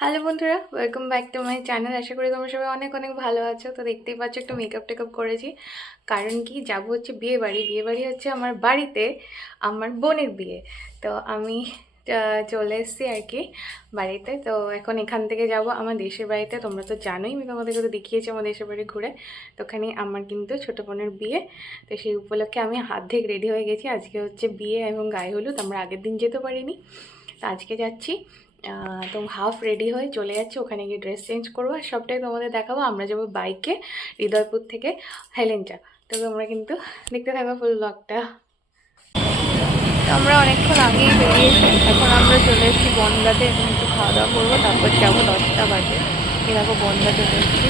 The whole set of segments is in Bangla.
হ্যালো বন্ধুরা welcome back to my channel আশা করি তোমরা সবাই অনেক অনেক ভালো আছো। তো দেখতেই পাচ্ছ একটু মেকআপ টেকআপ করেছি। কারণ কি, যাব হচ্ছে বিয়ে বাড়ি বিয়ে বাড়ি হচ্ছে আমার বাড়িতে আমার বোনের বিয়ে। তো আমি চলে এসেছি আর কি বাড়িতে। তো এখন এখান থেকে যাব আমার দেশের বাড়িতে। তোমরা তো জানোই, আমি তোমাদেরকে তো দেখিয়েছি আমার দেশের বাড়ি ঘুরে। তো ওখানে আমার কিন্তু ছোটো বোনের বিয়ে। তো সেই উপলক্ষে আমি হাত থেকে রেডি হয়ে গেছি। আজকে হচ্ছে বিয়ে এবং গায়ে হলুদ। আমরা আগের দিন যেতে পারিনি। তো আজকে যাচ্ছি। তো হাফ রেডি হয়ে চলে যাচ্ছি, ওখানে গিয়ে ড্রেস চেঞ্জ করব আর সবটাই তোমাদের দেখাবো। আমরা যাব বাইকে হৃদয়পুর থেকে হাইলেনচা তো তোমরা কিন্তু দেখতে থাকো ফুল ব্লগটা আমরা অনেকক্ষণ আগেই বেরিয়েছি এখন আমরা চলে এসেছি বনগাতে। এখন একটু খাওয়া দাওয়া করব, তারপর যাব দশটা বাজে। দেখো বনগা চলে এসেছি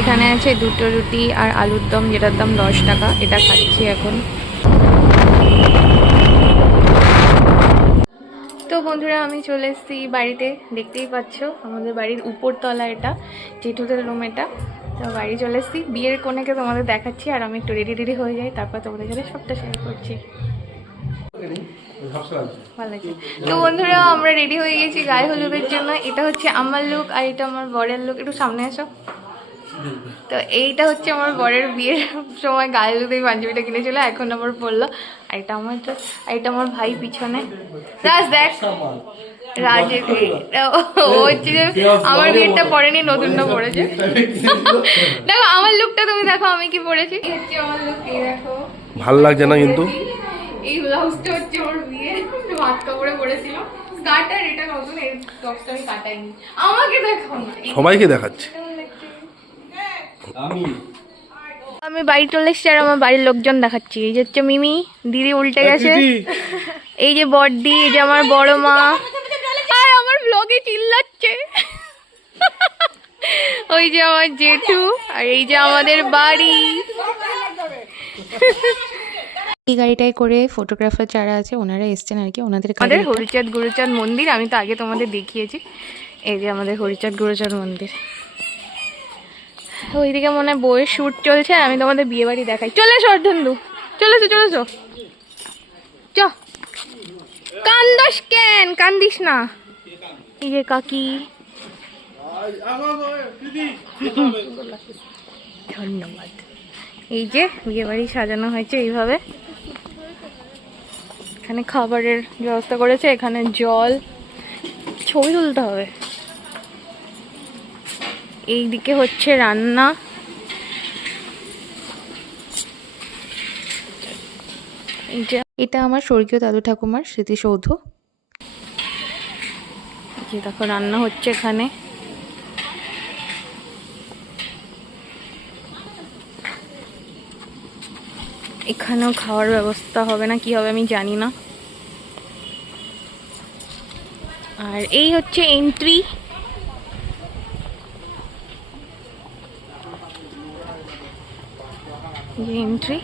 এখানে আছে দুটো রুটি আর আলুর দম, যেটার দাম দশ টাকা। এটা খাচ্ছি এখন তো বন্ধুরা, আমি চলে এসেছি বাড়িতে। দেখতেই পাচ্ছ, আমাদের বাড়ির উপরতলা এটা জেঠুদের রুম এটা। তো বাড়ি চলে এসেছি। বিয়ের কোনেকে তোমাদের দেখাচ্ছি, আর আমি একটু রেডি রেডি হয়ে যাই, তারপর তোমাদের সাথে সবটা শেয়ার করছি। তো বন্ধুরা, আমরা রেডি হয়ে গেছি গায়ে হলুদের জন্য। এটা হচ্ছে আমার লুক আর এটা আমার বরের লুক একটু সামনে এসো তো এইটা হচ্ছে আমার বরের বিয়ের সময় গায়ে এই পাঞ্জাবিটা কিনেছিল এখন আমার পড়ল আর এটা আমার আর এটা আমার ভাই পিছনে। রাজ দেখ। রাজ ও হচ্ছে যে আমার বিয়েটা পরেনি নতুনটা পড়েছে দেখো আমার লুকটা তুমি দেখো আমি কি পরেছি। এই হচ্ছে আমার লুক এই দেখো। ভালো লাগছে না কিন্তু? এই ব্লাউজটা হচ্ছে আমার বিয়ে। হাত কাপড়ে পরেছিল। স্কার্ট এটা নতুন এই টপসটা আমি কাটাইনি। আমাকে দেখো না। সবাইকে দেখাচ্ছে। আমি বাড়ি চলে এসেছি আর আমার বাড়ির লোকজন দেখাচ্ছি। এই যে হচ্ছে মিমি দিদি উল্টে গেছে। এই যে বড়দি এই যে আমার বড় মা। আর আমার ব্লগে চিল্লাচ্ছে। ওই যে আমার জেঠু আর এই যে আমাদের বাড়ি। এই গাড়িটায় করে ফটোগ্রাফার যারা আছে ওনারা এসছেন আর কি। ওনাদের আমাদের হরিচাঁদ গুরুচাঁদ মন্দির আমি তো আগে তোমাদের দেখিয়েছি। এই যে আমাদের হরিচাঁদ গুরুচাঁদ মন্দির। ওইদিকে মনে হয় বইয়ের শ্যুট চলছে, আর আমি তোমাদের বিয়ে বাড়ি দেখাই। চলে এসো অর্ধেন্দু চলে এসো চলে এসো। চ। কান্দাস কেন? কান্দিস না। এই যে কাকি। ধন্যবাদ। এই যে বিয়ে বাড়ি সাজানো হয়েছে এইভাবে। এখানে খাবারের ব্যবস্থা করেছে, এখানে জল, ছবি তুলতে হবে। এইদিকে হচ্ছে রান্না। এই এটা আমার স্বর্গীয় দাদু ঠাকুমার স্মৃতিসৌধ। এই যে দেখো রান্না হচ্ছে এখানে। এখানেও খাওয়ার ব্যবস্থা হবে না কি হবে আমি জানি না। আর এই হচ্ছে এন্ট্রি যে এন্ট্রি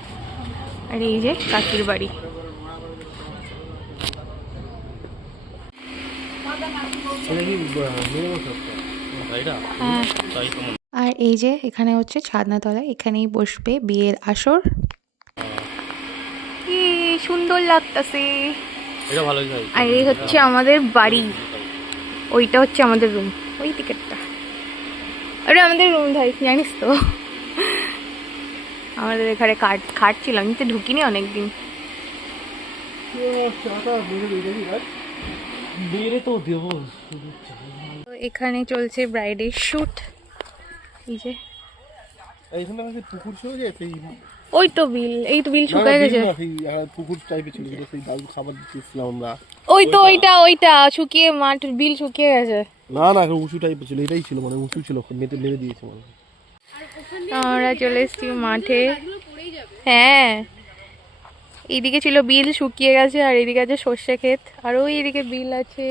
আর এই যে কাকির বাড়ি। হ্যাঁ আর এই যে এখানে হচ্ছে ছাদনাতলা এখানেই বসবে বিয়ের আসর। কি সুন্দর লাগতেছে। এটা ভালো আর এই হচ্ছে আমাদের বাড়ি। ওইটা হচ্ছে আমাদের রুম ওই টিকিটটা ওটা আমাদের রুম ভাই জানিস তো? আমাদের এখানে কাট ঢুকিনি অনেকদিন। তো দেবো তো এখানে চলছে ব্রাইডের শ্যুট এই যে। ওই তো বিল, এই তো বিল গেছে। পুকুর ওই তো ওইটা ওইটা শুকিয়ে মাঠ, বিল শুকিয়ে গেছে। না না উঁচু টাইপের ছিল, এটাই ছিল মানে উঁচু ছিল, মেতে মেরে দিয়েছে মানে আমরা চলে এসেছি মাঠে। হ্যাঁ। এইদিকে ছিল বিল শুকিয়ে গেছে আর এদিকে আছে সর্ষে ক্ষেত। আর ওই এদিকে বিল আছে।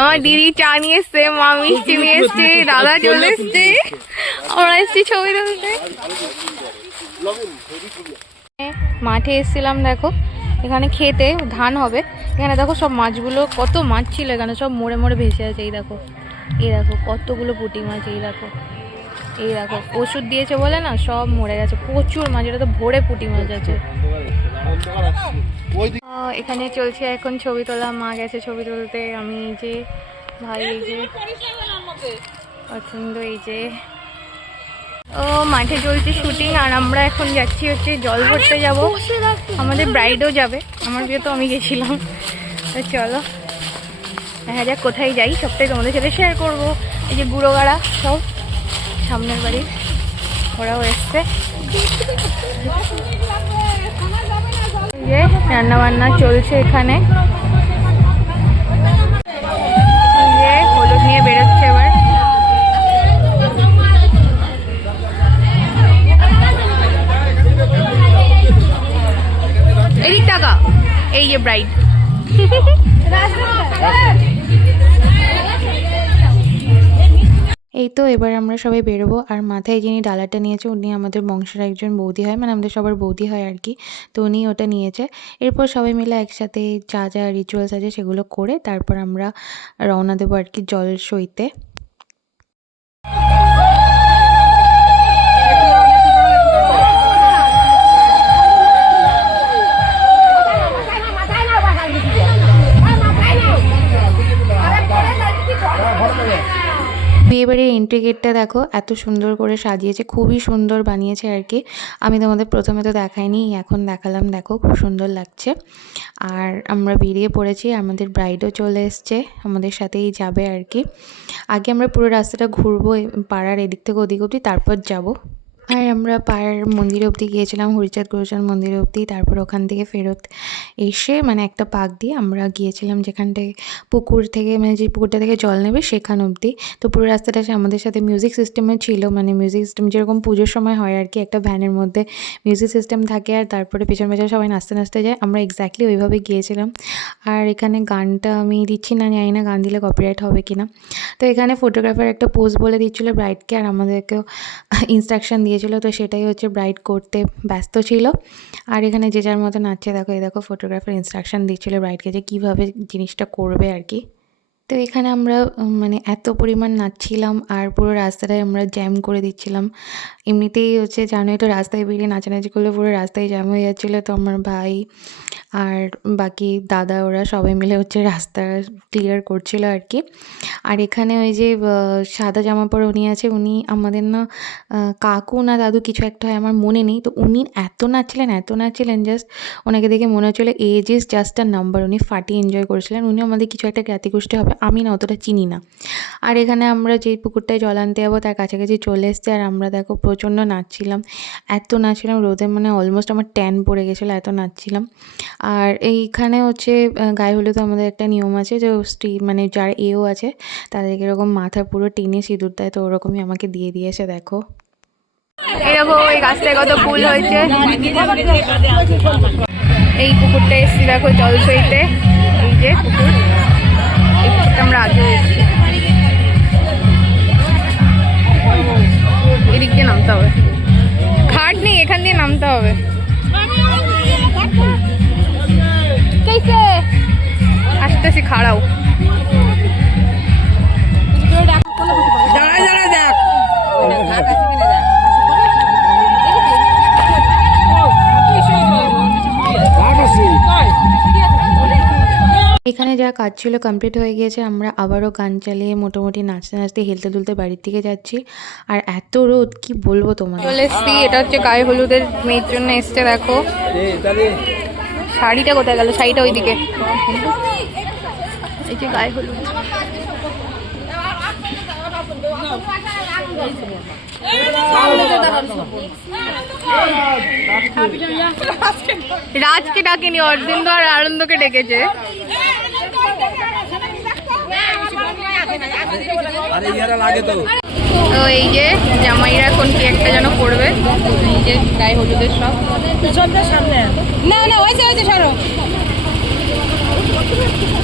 আমার দিদি চা নিয়ে এসছে মা মিষ্টি নিয়ে এসছে দাদা চলে এসছে। আমরা এসছি ছবি তুলতে। মাঠে এসেছিলাম দেখো। এখানে খেতে ধান হবে। এখানে দেখো সব মাছগুলো কত মাছ ছিল এখানে সব মোড়ে মোড়ে ভেসে আছে এই দেখো। এই দেখো, কতগুলো পুঁটি মাছ, এই দেখো এই দেখো। ওষুধ দিয়েছে বলে না, সব মরে গেছে, প্রচুর মাছ, এটা তো ভরে পুঁটি মাছ আছে। এখানে চলছে এখন ছবি তোলা, মা গেছে ছবি তুলতে, আমি এই যে, ভাই এই যে পছন্দ এই যে। ও, মাঠে চলছে শুটিং আর আমরা এখন যাচ্ছি হচ্ছে জল ভরতে যাব। আমাদের ব্রাইডও যাবে, আমার বিয়ে তো আমি গেছিলাম। তো চলো। দেখা যাক কোথায় যাই, সবটাই তোমাদের সাথে শেয়ার করব। এই যে বুড়ো গাড়া সব সামনের বাড়ির ওরাও এসছে। যে রান্না বান্না চলছে এখানে। হলুদ নিয়ে বেরোচ্ছে টাকা, এই যে ব্রাইড এই তো এবার আমরা সবাই বেরোবো। আর মাথায় যিনি ডালাটা নিয়েছে, উনি আমাদের বংশের একজন বৌদি হয় মানে আমাদের সবার বৌদি হয় আর কি। তো উনি ওটা নিয়েছে। এরপর সবাই মিলে একসাথে যা যা রিচুয়ালস আছে সেগুলো করে তারপর আমরা রওনা দেবো আর কি জল সইতে। বিয়েবাড়ির এন্ট্রি গেটটা দেখো, এত সুন্দর করে সাজিয়েছে, খুবই সুন্দর বানিয়েছে আর কি। আমি তোমাদের প্রথমে তো দেখাইনি, এখন দেখালাম, দেখো খুব সুন্দর লাগছে। আর আমরা বেরিয়ে পড়েছি, আমাদের ব্রাইডও চলে এসছে, আমাদের সাথেই যাবে আর কি। আগে আমরা পুরো রাস্তাটা ঘুরবো পাড়ার এদিক থেকে ওদিক অবধি, তারপর যাব। আর আমরা পাড়ার মন্দির অবধি গিয়েছিলাম, হরিচাঁদ গুরুচাঁদ মন্দির অবধি। তারপর ওখান থেকে ফেরত এসে মানে একটা পাক দিয়ে আমরা গিয়েছিলাম যেখানটায় পুকুর থেকে মানে যে পুকুরটা থেকে জল নেবে সেখান অবধি। তো পুরো রাস্তাটা আমাদের সাথে মিউজিক সিস্টেমে ছিল মানে মিউজিক সিস্টেম যেরকম পুজোর সময় হয় আর কি, একটা ভ্যানের মধ্যে মিউজিক সিস্টেম থাকে আর তারপরে পেছন পেছন সবাই নাচতে নাচতে যায়। আমরা এক্স্যাক্টলি ওইভাবে গিয়েছিলাম। আর এখানে গানটা আমি দিচ্ছি না, জানি না গান দিলে কপিরাইট হবে কি না তো এখানে ফটোগ্রাফার একটা পোজ বলে দিচ্ছিল ব্রাইডকে আর আমাদেরকেও ইনস্ট্রাকশন দিয়েছিলো তো সেটাই হচ্ছে ব্রাইড করতে ব্যস্ত ছিল। আর এখানে যে যার মতো নাচছে দেখো, এই দেখো ফটোগ্রাফার ইনস্ট্রাকশান দিচ্ছিল ব্রাইডকে যে কীভাবে জিনিসটা করবে আর কি। তো এখানে আমরা মানে এত পরিমাণ নাচছিলাম আর পুরো রাস্তাটায় আমরা জ্যাম করে দিচ্ছিলাম। এমনিতেই হচ্ছে জানোই তো রাস্তায় বেরিয়ে নাচানাচি করলে পুরো রাস্তায় জ্যাম হয়ে যাচ্ছিল তো আমার ভাই আর বাকি দাদা ওরা সবাই মিলে হচ্ছে রাস্তা ক্লিয়ার করছিল আর কি। আর এখানে ওই যে সাদা জামা পরে উনি আছে, উনি আমাদের না কাকু না দাদু কিছু একটা হয় আমার মনে নেই। তো উনি এত নাচছিলেন এত নাচছিলেন জাস্ট ওনাকে দেখে মনে হচ্ছিল age is just a number উনি ফাটিয়ে এনজয় করেছিলেন। উনি আমাদের কিছু একটা জ্ঞাতিগোষ্ঠী হবে আমি না অতটা চিনি না। আর এখানে আমরা যেই পুকুরটায় জল আনতে যাব তার কাছাকাছি চলে এসছে আর আমরা দেখো প্রচণ্ড নাচছিলাম। এত নাচছিলাম রোদে মানে অলমোস্ট আমার ট্যান পড়ে গেছিল, এত নাচছিলাম। আর এইখানে হচ্ছে গায়ে হলুদ আমাদের একটা নিয়ম আছে যে স্ত্রী মানে যার এও আছে তাদেরকে এরকম মাথা পুরো টেনে সিঁদুর দেয়, তো ওরকমই আমাকে দিয়ে দিয়েছে, দেখো। এরকম এই গাছটায় কত ফুল হয়েছে। এই পুকুরটা এসছি, দেখো জল সইতে। এই যে পুকুর। আমরা আগে এদিক দিয়ে নামতে হবে। ঘাট নেই এখান দিয়ে নামতে হবে। আসতেছি খাড়াও। এখানে যা কাজ ছিল কমপ্লিট হয়ে গিয়েছে, আমরা আবারও গান চালিয়ে মোটামুটি নাচতে নাচতে হেলতে দুলতে বাড়ির দিকে যাচ্ছি। আর এত রোদ, কি বলব তোমার চলে এসছি, এটা হচ্ছে গায়ে হলুদের মেয়ের জন্য এসছে, দেখো। শাড়িটা কোথায় গেল? শাড়িটা ওইদিকে। এই যে গায়ে হলুদ। রাজকে ডাকেনি, অর্জুন আর আনন্দকে ডেকেছে। তো। তো এই যে জামাইরা এখন কি একটা যেন করবে এই যে গায়ে হলুদের সব। না না ওইসে ওইসে সরো।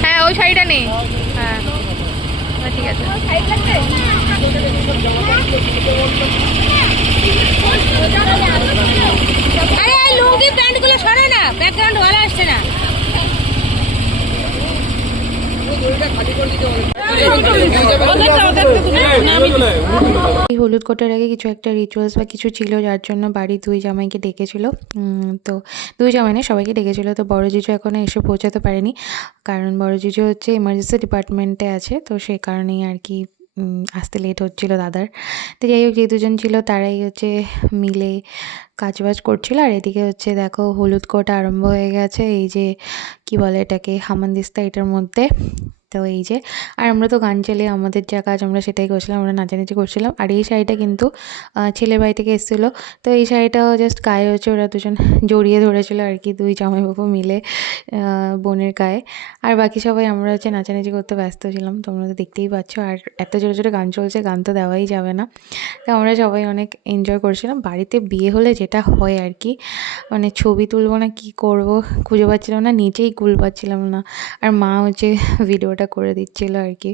হ্যাঁ ওই শাড়িটা নেই হ্যাঁ। হ্যাঁ, ঠিক আছে। আরে এই লুঙ্গি প্যান্টগুলো সরে না ব্যাকগ্রাউন্ড ভালো আসছে না এই হলুদ কোটার আগে কিছু একটা রিচুয়ালস বা কিছু ছিল, যার জন্য বাড়ির দুই জামাইকে ডেকেছিল। তো দুই জামাই না, সবাইকে ডেকেছিল। তো বড় জিজু এখনও এসে পৌঁছাতে পারেনি। কারণ বড় জিজু হচ্ছে ইমার্জেন্সি ডিপার্টমেন্টে আছে। তো সে কারণেই আর কি আসতে লেট হচ্ছিল দাদার। তো যাই হোক, যে দুজন ছিল তারাই হচ্ছে মিলে কাজবাজ করছিল। আর এদিকে হচ্ছে দেখো, হলুদ কোটা আরম্ভ হয়ে গেছে। এই যে, কি বলে এটাকে, হামানদিস্তা এটার মধ্যে। তো এই যে, আর আমরা তো গান চালিয়ে আমাদের যা কাজ আমরা সেটাই করছিলাম, আমরা নাচানাচি করছিলাম। আর এই শাড়িটা কিন্তু ছেলের বাড়ি থেকে এসেছিল। তো এই শাড়িটাও জাস্ট গায়ে হচ্ছে ওরা দুজন জড়িয়ে ধরেছিল আর কি, দুই জামাইবাবু মিলে বোনের গায়ে। আর বাকি সবাই আমরা হচ্ছে নাচানাচি করতে ব্যস্ত ছিলাম, তোমরা তো দেখতেই পাচ্ছ। আর এত জোরে জোরে গান চলছে, গান তো দেওয়াই যাবে না। তো আমরা সবাই অনেক এনজয় করছিলাম। বাড়িতে বিয়ে হলে যেটা হয় আর কি মানে ছবি তুলবো না, কি করব খুঁজে পাচ্ছিলাম না নিচেই কুল পাচ্ছিলাম না। আর মা হচ্ছে ভিডিওটা করে দিচ্ছিল আর কি।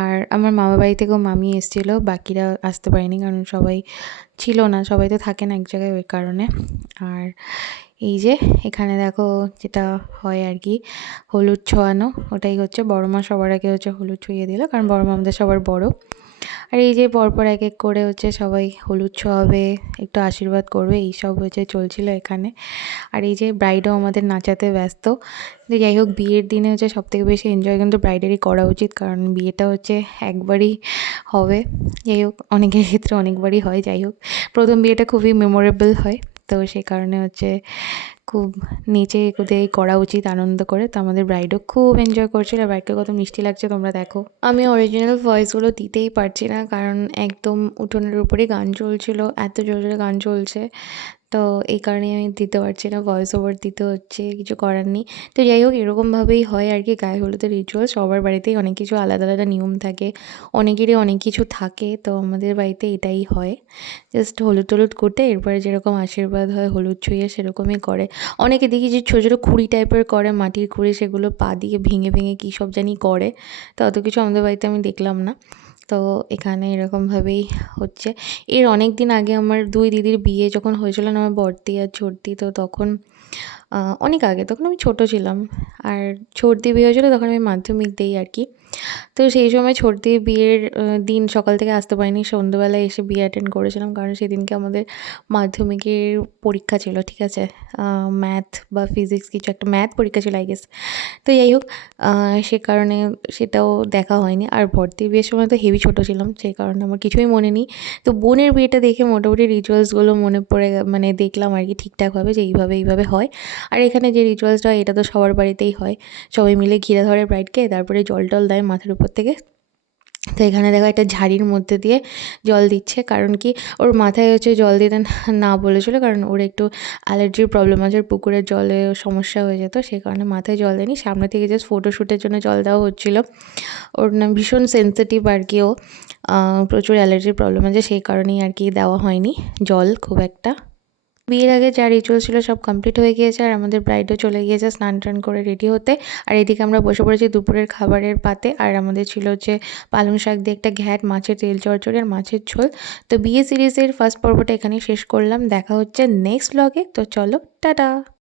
আর আমার মামা বাড়ি থেকেও মামি এসেছিল, বাকিরা আসতে পারেনি কারণ সবাই ছিল না, সবাই তো থাকে না এক জায়গায় ওই কারণে। আর এই যে এখানে দেখো যেটা হয় আর কি, হলুদ ছোঁয়ানো, ওটাই হচ্ছে। বড় মা সবার আগে হচ্ছে হলুদ ছুঁয়ে দিল, কারণ বড় মা আমাদের সবার বড়। আর এই যে পরপর এক এক করে হচ্ছে সবাই হলুদ ছোঁয়াবে, একটু আশীর্বাদ করবে এই সব হচ্ছে চলছিল এখানে। আর এই যে ব্রাইডও আমাদের নাচাতে ব্যস্ত। তো যাই হোক, বিয়ের দিনে হচ্ছে সবথেকে বেশি এনজয় কিন্তু ব্রাইডেরই করা উচিত, কারণ বিয়েটা হচ্ছে একবারই হবে। যাই হোক, অনেকের ক্ষেত্রে অনেকবারই হয়, যাই হোক। প্রথম বিয়েটা খুবই মেমোরেবল হয়। তো সেই কারণে হচ্ছে খুব নিচে কোথায় করা উচিত আনন্দ করে। তো আমাদের ব্রাইডও খুব এনজয় করছিল। ব্রাইডকে কত মিষ্টি লাগছে তোমরা দেখো। আমি অরিজিনাল ভয়েসগুলো দিতেই পারছি না, কারণ একদম উঠোনের উপরে গান চলছিল, এত জোরে জোরে গান চলছে। তো এই কারণেই আমি দিতে পারছি না ভয়েস ওভার দিতে হচ্ছে, কিছু করার নেই। তো যাই হোক, এরকমভাবেই হয় আর কি, গায়ে হলুদের রিচুয়াল সবার বাড়িতেই অনেক কিছু আলাদা আলাদা নিয়ম থাকে, অনেকেরই অনেক কিছু থাকে, তো আমাদের বাড়িতে এটাই হয়। জাস্ট হলুদ টলুদ করতে এরপরে যেরকম আশীর্বাদ হয়, হলুদ ছুঁয়ে সেরকমই করে। অনেকে দেখি যে ছোটো ছোটো খুঁড়ি টাইপের করে, মাটির খুঁড়ি সেগুলো পা দিয়ে ভেঙে ভেঙে কী সব জানি করে, তো অত কিছু আমাদের বাড়িতে আমি দেখলাম না। তো এখানে এরকমভাবেই হচ্ছে। এর অনেক দিন আগে আমার দুই দিদির বিয়ে যখন হয়েছিল না আমার বর্দি আর ছোটদি, তো তখন অনেক আগে, তখন আমি ছোট ছিলাম। আর ছোটদি বিয়ে হয়েছিলো তখন আমি মাধ্যমিক দিই আর কি। তো সেই সময় ছোটদি বিয়ের দিন সকাল থেকে আসতে পারিনি। সন্ধ্যেবেলায় এসে বিয়ে অ্যাটেন্ড করেছিলাম কারণ সেদিনকে আমাদের মাধ্যমিকের পরীক্ষা ছিল, ঠিক আছে? ম্যাথ বা ফিজিক্স কিছু একটা ম্যাথ পরীক্ষা ছিল আই গেস তো যাই হোক সে কারণে সেটাও দেখা হয়নি। আর ভর্তির বিয়ের সময় তো হেভি ছোটো ছিলাম, সেই কারণে আমার কিছুই মনে নেই। তো বোনের বিয়েটা দেখে মোটামুটি রিচুয়ালসগুলো মনে পড়ে মানে দেখলাম আর কি ঠিকঠাকভাবে যে এইভাবে এইভাবে হয়। আর এখানে যে রিচুয়ালসটা হয়, এটা তো সবার বাড়িতেই হয়। সবাই মিলে ঘিরে ধরে ব্রাইডকে তারপরে জল টল দেয়। মাথার উপর থেকে। তো এখানে দেখো একটা ঝাড়ির মধ্যে দিয়ে জল দিচ্ছে। কারণ কি? ওর মাথায় হচ্ছে জল দিতে না বলেছিল। কারণ ওর একটু অ্যালার্জির প্রবলেম আছে। পুকুরের জলে সমস্যা হয়ে যেত। সেই কারণে মাথায় জল দেয়নি। সামনে থেকে জাস্ট ফটোশ্যুটের জন্য জল দেওয়া হচ্ছিল। ওর না ভীষণ সেন্সিটিভ আর কি ও প্রচুর অ্যালার্জির প্রবলেম আছে। সেই কারণেই আর কি দেওয়া হয়নি জল খুব একটা। বিয়ের আগে যা রিচুয়াল ছিল সব কমপ্লিট হয়ে গিয়েছে আর আমাদের ব্রাইডও চলে গিয়েছে স্নান টান করে রেডি হতে। আর এদিকে আমরা বসে পড়েছি দুপুরের খাবারের পাতে। আর আমাদের ছিল যে পালং শাক দিয়ে একটা ঘ্যাট, মাছের তেল চড়চড়ি আর মাছের ঝোল। তো বিয়ে সিরিজের ফার্স্ট পর্বটা এখানেই শেষ করলাম। দেখা হচ্ছে নেক্সট ব্লগে তো চলো, টাটা!